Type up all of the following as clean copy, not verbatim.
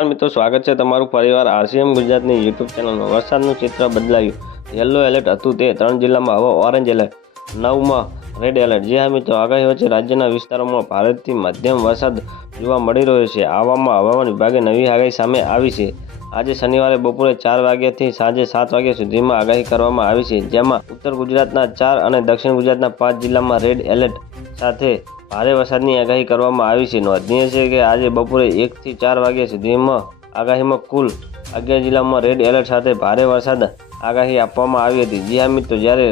મિત્રો સ્વાગત છે તમારું ફરીવાર આરસીએમ ગુજરાતની યુટ્યુબ ચેનલમાં। વરસાદનું ચિત્ર બદલાયું। યલો એલર્ટ હતું તે 3 જિલ્લામાં હવે ઓરેન્જ એલર્ટ, 9માં રેડ એલર્ટ। જે હા મિત્રો, આગાહી વચ્ચે રાજ્યના વિસ્તારોમાં ભારેથી મધ્યમ વરસાદ જોવા મળી રહ્યો છે। આવામાં હવામાન વિભાગે નવી આગાહી સામે આવી છે। આજે શનિવારે બપોરે 4 વાગ્યાથી સાંજે 7 વાગ્યા સુધીમાં આગાહી કરવામાં આવી છે, જેમાં ઉત્તર ગુજરાતના 4 અને દક્ષિણ ગુજરાતના 5 જિલ્લામાં રેડ એલર્ટ સાથે ભારે વરસાદની આગાહી કરવામાં આવી છે। નોંધનીય છે કે આજે બપોરે 1 થી 4 વાગ્યા સુધીમાં આગાહીમાં કુલ 11 જિલ્લામાં રેડ એલર્ટ સાથે ભારે વરસાદ આગાહી આપવામાં આવી હતી। જી હા મિત્રો, જ્યારે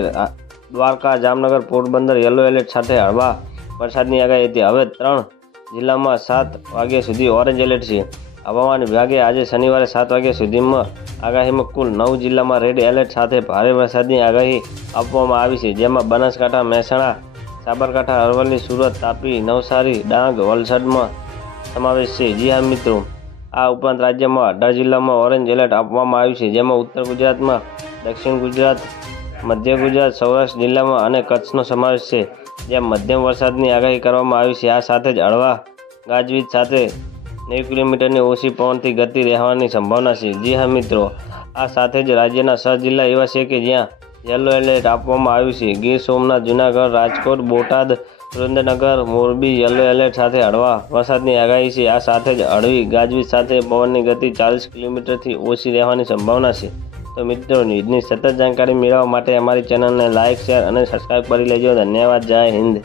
દ્વારકા, જામનગર, પોરબંદર યલો એલર્ટ સાથે હળવા વરસાદની આગાહી હતી। હવે 3 જિલ્લામાં 7 વાગ્યા સુધી ઓરેન્જ એલર્ટ છે। હવામાન વિભાગે આજે શનિવારે 7 વાગ્યા સુધીમાં આગાહીમાં કુલ 9 જિલ્લામાં રેડ એલર્ટ સાથે ભારે વરસાદની આગાહી આપવામાં આવી છે, જેમાં બનાસકાંઠા, મહેસાણા, સાબરકાંઠા, અરવલ્લી, સુરત, તાપી, નવસારી, ડાંગ, વલસાડમાં સમાવેશ છે। જી હા મિત્રો, આ ઉપરાંત રાજ્યમાં 18 જિલ્લામાં ઓરેન્જ એલર્ટ આપવામાં આવ્યું છે, જેમાં ઉત્તર ગુજરાતમાં, દક્ષિણ ગુજરાત, મધ્ય ગુજરાત, સૌરાષ્ટ્ર જિલ્લામાં અને કચ્છનો સમાવેશ છે, જ્યાં મધ્યમ વરસાદની આગાહી કરવામાં આવી છે। આ સાથે જ હળવા ગાજવીજ સાથે 90 કિલોમીટરની ઓછી પવનથી ગતિ રહેવાની સંભાવના છે। જી હા મિત્રો, આ સાથે જ રાજ્યના 6 જિલ્લા એવા છે કે જ્યાં યલો એલર્ટ આપવામાં આવ્યું છે। ગીર સોમનાથ, જૂનાગઢ, રાજકોટ, બોટાદ, સુરેન્દ્રનગર, મોરબી યલો એલર્ટ સાથે હળવા વરસાદની આગાહી છે। આ સાથે જ હળવી ગાજવીજ સાથે પવનની ગતિ 40 કિલોમીટરથી ઓછી રહેવાની સંભાવના છે। તો મિત્રો, ન્યૂઝની સતત જાણકારી મેળવવા માટે અમારી ચેનલને લાઇક, શેર અને સબસ્ક્રાઈબ કરી લેજો। ધન્યવાદ। જય હિન્દ।